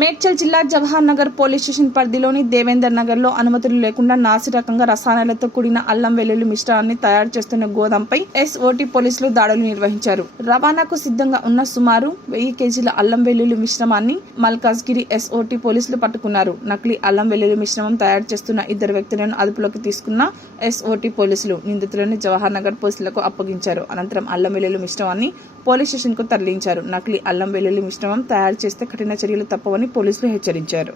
మేడ్చల్ జిల్లా Jawahar Nagar police station పరిధిలోని దేవేందర్ నగర్ లో అనుమతులు లేకుండా నాసిరకంగా రసాయనాలతో కూడిన అల్లం వెల్లుల్లి మిశ్రమాన్ని తయారు చేస్తున్న గోదాంపై ఎస్ఓటీ పోలీసులు దాడులు నిర్వహించారు. రవాణాకు సిద్ధంగా ఉన్న సుమారు 1000 కేజీల అల్లం వెల్లుల్లి మిశ్రమాన్ని మల్కాజ్గిరి ఎస్ఓటీ పోలీసులు పట్టుకున్నారు. నకిలీ అల్లం వెల్లుల్లి మిశ్రమం తయారు చేస్తున్న 2 వ్యక్తులను అదుపులోకి తీసుకున్న ఎస్ఓటీ పోలీసులు నిందితులను జవహర్ నగర్ పోలీసులకు అప్పగించారు. అనంతరం అల్లం వెల్లుల్లి మిశ్రమాన్ని పోలీస్ స్టేషన్ కు తరలించారు. నకిలీ అల్లం వెల్లుల్లి మిశ్రమం తయారు చేస్తే కఠిన చర్యలు తప్పవని పోలీసులు హెచ్చరించారు.